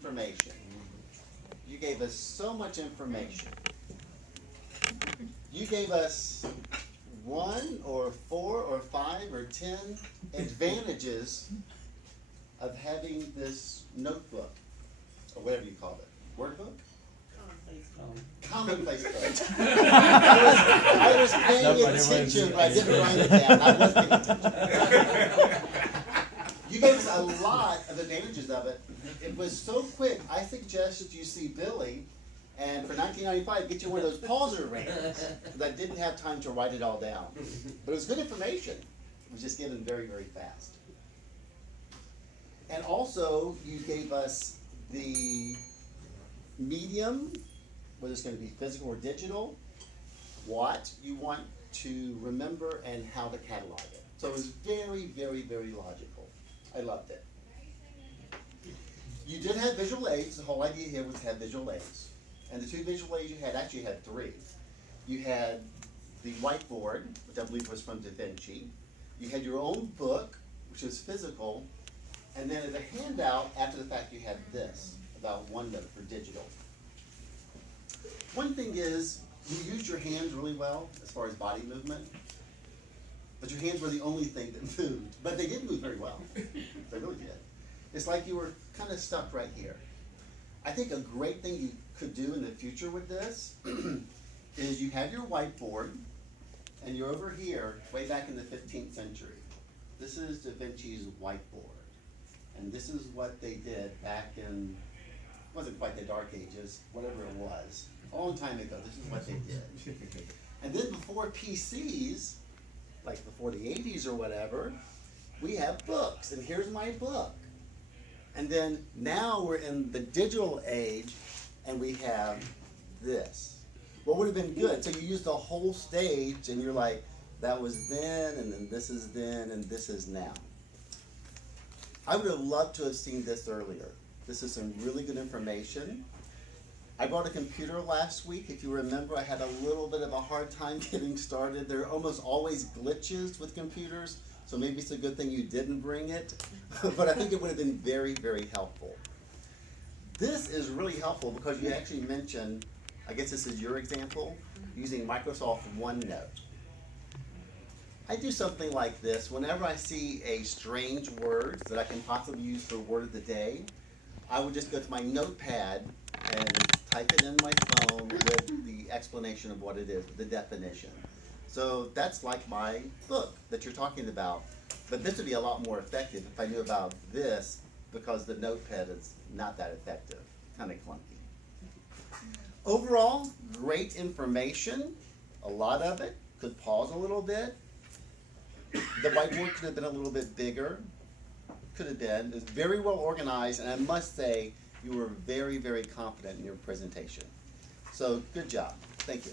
information. You gave us so much information. You gave us 1 or 4 or 5 or 10 advantages of having this notebook, or whatever you call it. Word book? Commonplace book. I was paying attention, but I didn't write it down. I was paying attention. You gave us a lot of advantages of it. It was so quick. I suggest you see Billy, and for $19.95, get you one of those pauser rings. Because I didn't have time to write it all down. But it was good information. It was just given very, very fast. And also, you gave us the medium, whether it's going to be physical or digital, what you want to remember, and how to catalog it. So it was very, very, very logical. I loved it. You did have visual aids. The whole idea here was to have visual aids. And the 2 visual aids you had, actually you had 3. You had the whiteboard, which I believe was from Da Vinci. You had your own book, which is physical. And then as a handout, after the fact, you had this, about OneNote for digital. One thing is, you used your hands really well as far as body movement, but your hands were the only thing that moved. But they did move very well. They really did. It's like you were kind of stuck right here. I think a great thing you could do in the future with this is you have your whiteboard, and you're over here, way back in the 15th century. This is Da Vinci's whiteboard. And this is what they did back in, wasn't quite the Dark Ages, whatever it was. A long time ago, this is what they did. And then before PCs, like before the 80s or whatever, we have books, and here's my book. And then now we're in the digital age, and we have this. What would have been good? So you use the whole stage, and you're like, that was then, and then this is then, and this is now. I would have loved to have seen this earlier. This is some really good information. I brought a computer last week. If you remember, I had a little bit of a hard time getting started. There are almost always glitches with computers, so maybe it's a good thing you didn't bring it. But I think it would have been very, very helpful. This is really helpful because you actually mentioned, I guess this is your example, using Microsoft OneNote. I do something like this. Whenever I see a strange word that I can possibly use for word of the day, I would just go to my notepad and type it in my phone with the explanation of what it is, the definition. So that's like my book that you're talking about. But this would be a lot more effective if I knew about this, because the notepad is not that effective, kind of clunky. Overall, great information, a lot of it. Could pause a little bit. The whiteboard could have been a little bit bigger. Could have been. It was very well organized, and I must say, you were very, very confident in your presentation. So, good job. Thank you.